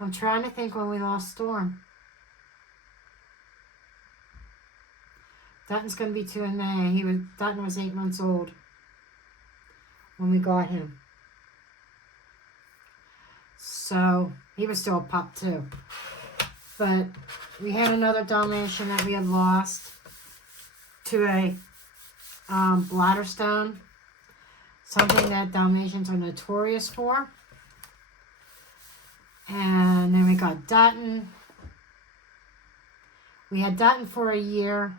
I'm trying to think when we lost Storm. Dutton's going to be 2 in May. Dutton was 8 months old when we got him. So he was still a pup too. But we had another Dalmatian that we had lost to a bladder stone. Something that Dalmatians are notorious for. And then we got Dutton. We had Dutton for a year.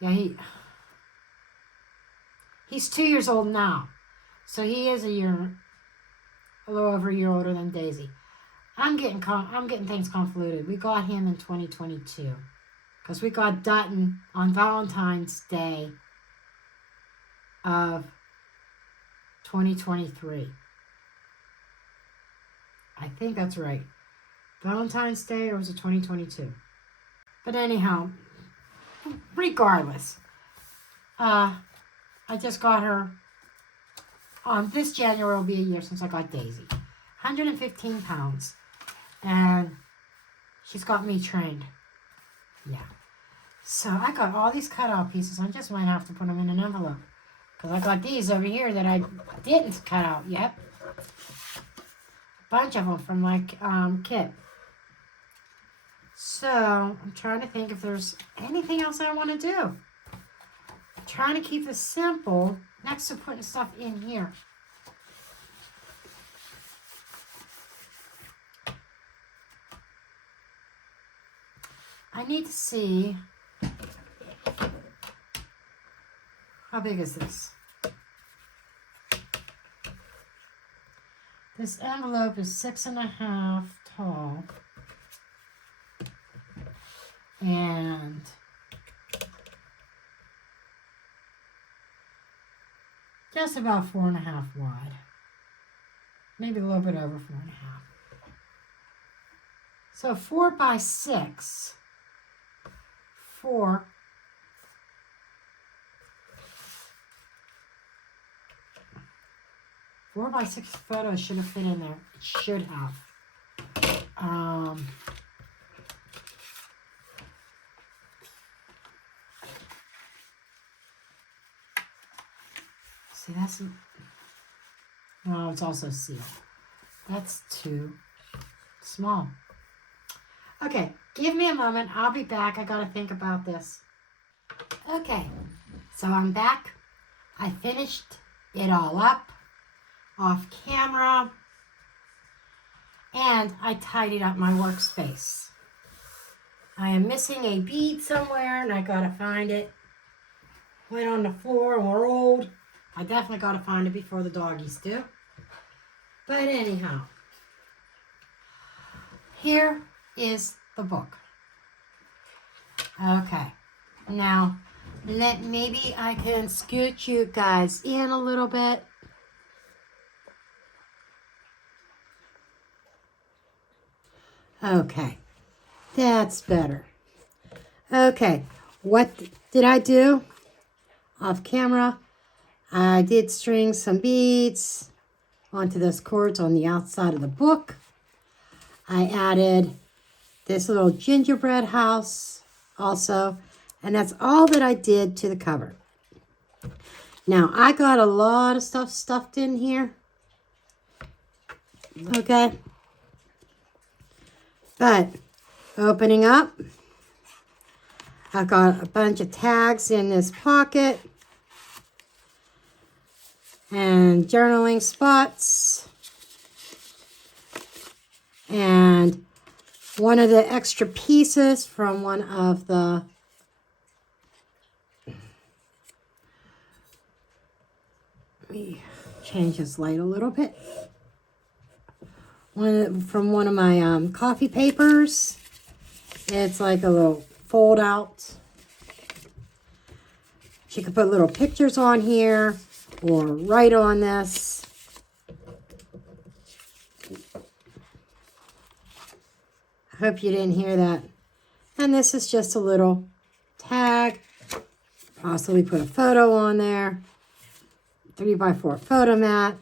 Yeah, he's 2 years old now. So he is a little over a year older than Daisy. I'm getting things convoluted. We got him in 2022 because we got Dutton on Valentine's Day of 2023. I think that's right. Valentine's Day, or was it 2022? But anyhow, regardless, I just got her. This January will be a year since I got Daisy. 115 pounds. And she's got me trained. Yeah. So I got all these cutout pieces. I just might have to put them in an envelope. Because I got these over here that I didn't cut out yet. A bunch of them from my kit. So I'm trying to think if there's anything else I want to do. I'm trying to keep this simple next to putting stuff in here. I need to see, how big is this? This envelope is 6.5 tall. And just about 4.5 wide. Maybe a little bit over 4.5. So 4 by 6. 4 by 6 photos should have fit in there. It should have. See, that's, no, it's also sealed. That's too small. Okay, give me a moment. I'll be back. I got to think about this. Okay, so I'm back. I finished it all up off camera. And I tidied up my workspace. I am missing a bead somewhere, and I got to find it. Went on the floor and we're old. I definitely got to find it before the doggies do. But anyhow, here is the book. Okay, now maybe I can scoot you guys in a little bit. Okay, that's better. Okay, what did I do off camera? I did string some beads onto those cords on the outside of the book. I added this little gingerbread house also, and that's all that I did to the cover. Now, I got a lot of stuff stuffed in here. Okay. But opening up, I've got a bunch of tags in this pocket and journaling spots and one of the extra pieces from one of the let me change this light a little bit. From one of my coffee papers. It's like a little fold out. She could put little pictures on here or write on this. I hope you didn't hear that. And this is just a little tag. Possibly put a photo on there. 3x4 photo mat.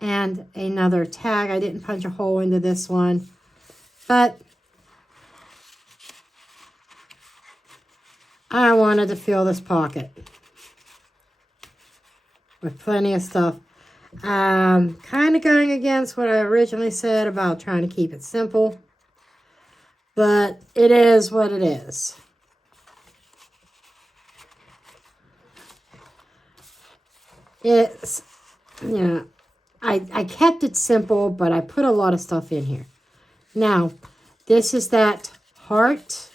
And another tag. I didn't punch a hole into this one. But I wanted to fill this pocket with plenty of stuff. Kind of going against what I originally said about trying to keep it simple. But it is what it is. It's, you know, I kept it simple, but I put a lot of stuff in here. Now, this is that heart.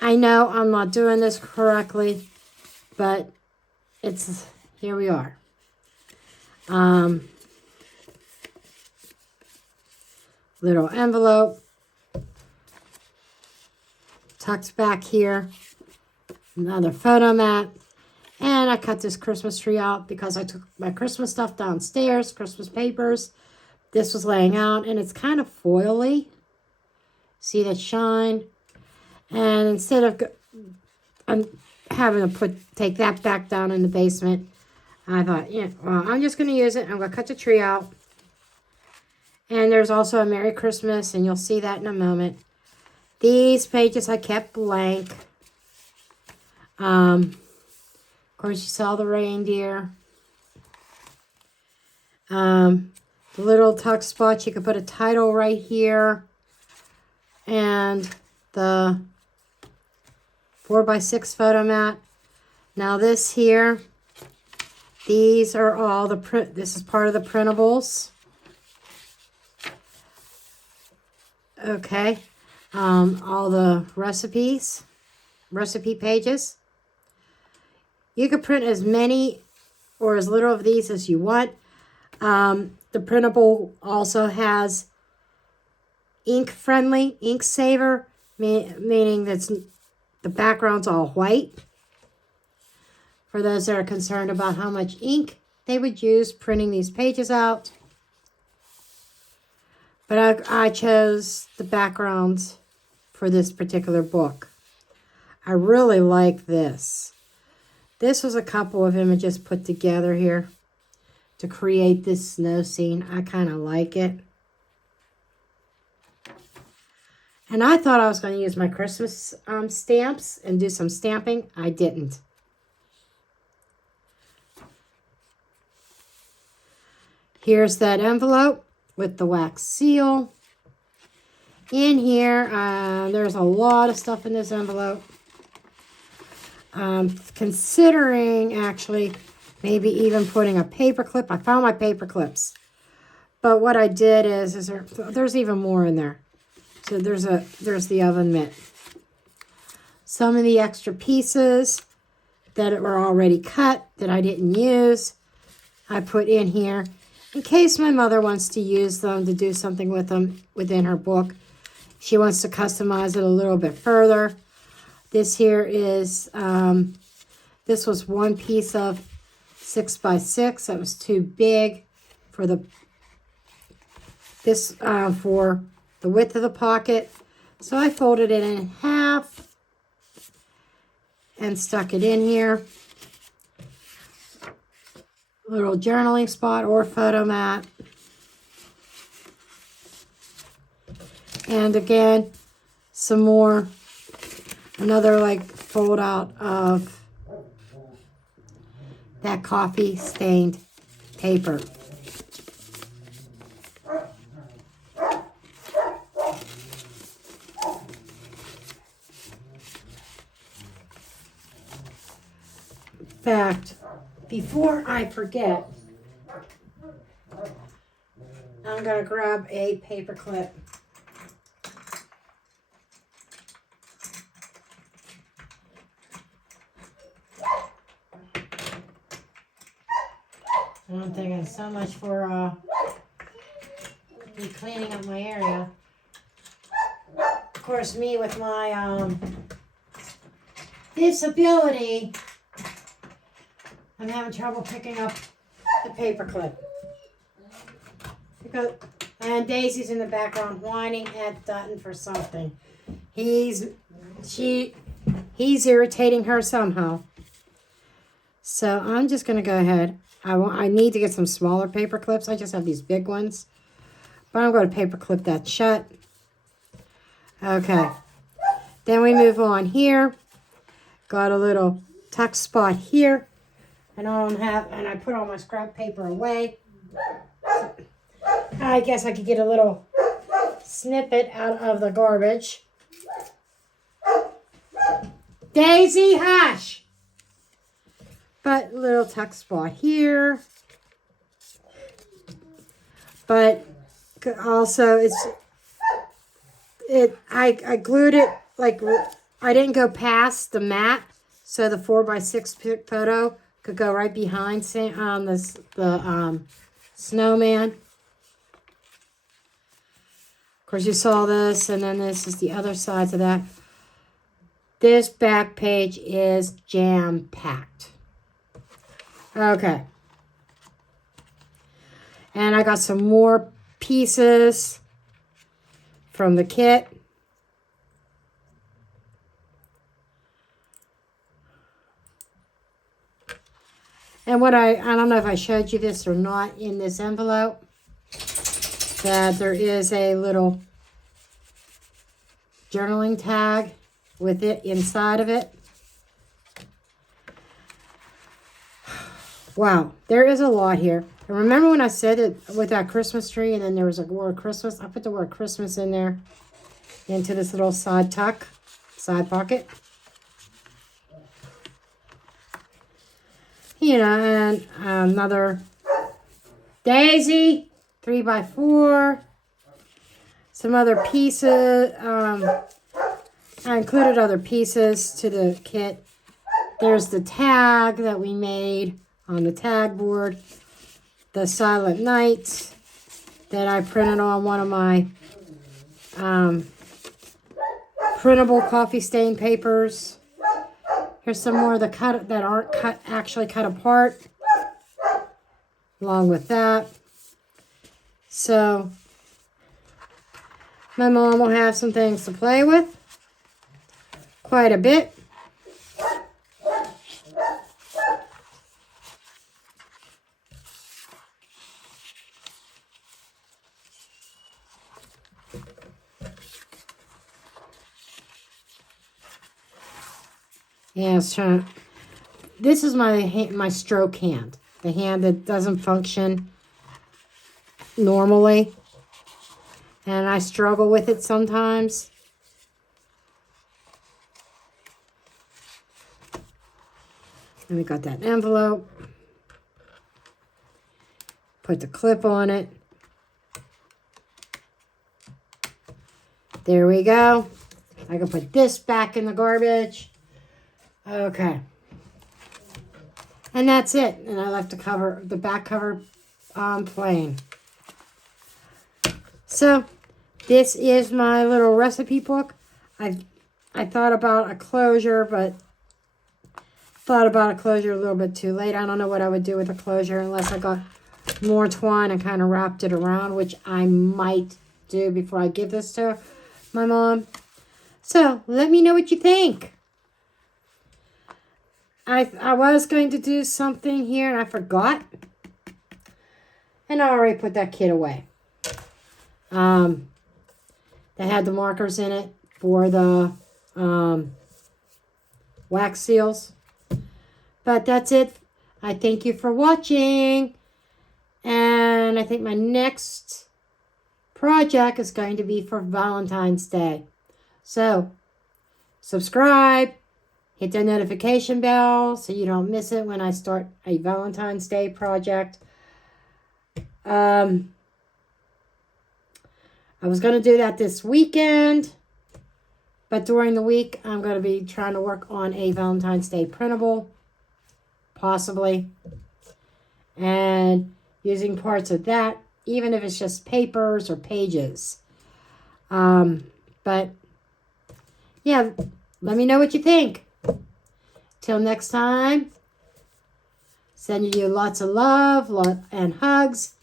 I know I'm not doing this correctly, but it's, here we are. Little envelope. Tucked back here. Another photo mat. And I cut this Christmas tree out because I took my Christmas stuff downstairs, Christmas papers. This was laying out, and it's kind of foily. See that shine? And instead of having to take that back down in the basement, I thought, yeah, well, I'm just going to use it. I'm going to cut the tree out. And there's also a Merry Christmas, and you'll see that in a moment. These pages I kept blank. Of course, you saw the reindeer. The little tuck spots, you could put a title right here. And the 4x6 photo mat. Now this here, these are all the print. This is part of the printables. Okay. All the recipe pages. You could print as many or as little of these as you want. The printable also has ink friendly, ink saver, meaning that the background's all white. For those that are concerned about how much ink they would use printing these pages out. But I chose the backgrounds for this particular book. I really like this. This was a couple of images put together here to create this snow scene. I kind of like it. And I thought I was going to use my Christmas stamps and do some stamping. I didn't. Here's that envelope with the wax seal. In here, there's a lot of stuff in this envelope. Considering actually maybe even putting a paper clip. I found my paper clips. But what I did is there's even more in there. So there's the oven mitt. Some of the extra pieces that were already cut that I didn't use, I put in here in case my mother wants to use them to do something with them within her book. She wants to customize it a little bit further. This here is, this was one piece of 6x6. That was too big for for the width of the pocket. So I folded it in half and stuck it in here. Little journaling spot or photo mat. And again, some more, another like fold out of that coffee stained paper. In fact, before I forget, I'm going to grab a paper clip. I'm thinking so much for me cleaning up my area. Of course, me with my disability, I'm having trouble picking up the paper clip. And Daisy's in the background whining at Dutton for something. He's irritating her somehow. So I'm just going to go ahead. I need to get some smaller paper clips. I just have these big ones. But I'm going to paper clip that shut. Okay. Then we move on here. Got a little tuck spot here. And I put all my scrap paper away. I guess I could get a little snippet out of the garbage. Daisy, hush! But little tuck spot here. But also I glued it, like, I didn't go past the mat, so the 4x6 photo could go right behind the snowman. Of course, you saw this, and then this is the other side to that. This back page is jam-packed. Okay. And I got some more pieces from the kit. And what I don't know if I showed you this or not in this envelope, that there is a little journaling tag with it inside of it. Wow, there is a lot here. And remember when I said it with that Christmas tree and then there was a word Christmas? I put the word Christmas in there into this little side pocket. You know, and another Daisy, 3x4. Some other pieces. I included other pieces to the kit. There's the tag that we made on the tag board. The Silent Night that I printed on one of my printable coffee stain papers. Here's some more of the cut that aren't actually cut apart, along with that. So my mom will have some things to play with, quite a bit. Yeah, so this is my stroke hand, the hand that doesn't function normally, and I struggle with it sometimes. And we got that envelope. Put the clip on it. There we go. I can put this back in the garbage. Okay. And that's it. And I left the back cover plain. So this is my little recipe book. I thought about a closure, but thought about a closure a little bit too late. I don't know what I would do with a closure unless I got more twine and kind of wrapped it around, which I might do before I give this to my mom. So let me know what you think. I was going to do something here and I forgot. And I already put that kit away. That had the markers in it for the wax seals. But that's it. I thank you for watching. And I think my next project is going to be for Valentine's Day. So, subscribe. Hit the notification bell so you don't miss it when I start a Valentine's Day project. I was going to do that this weekend, but during the week, I'm going to be trying to work on a Valentine's Day printable, possibly, and using parts of that, even if it's just papers or pages. But, yeah, let me know what you think. Till next time, sending you lots of love and hugs,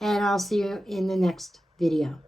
and I'll see you in the next video.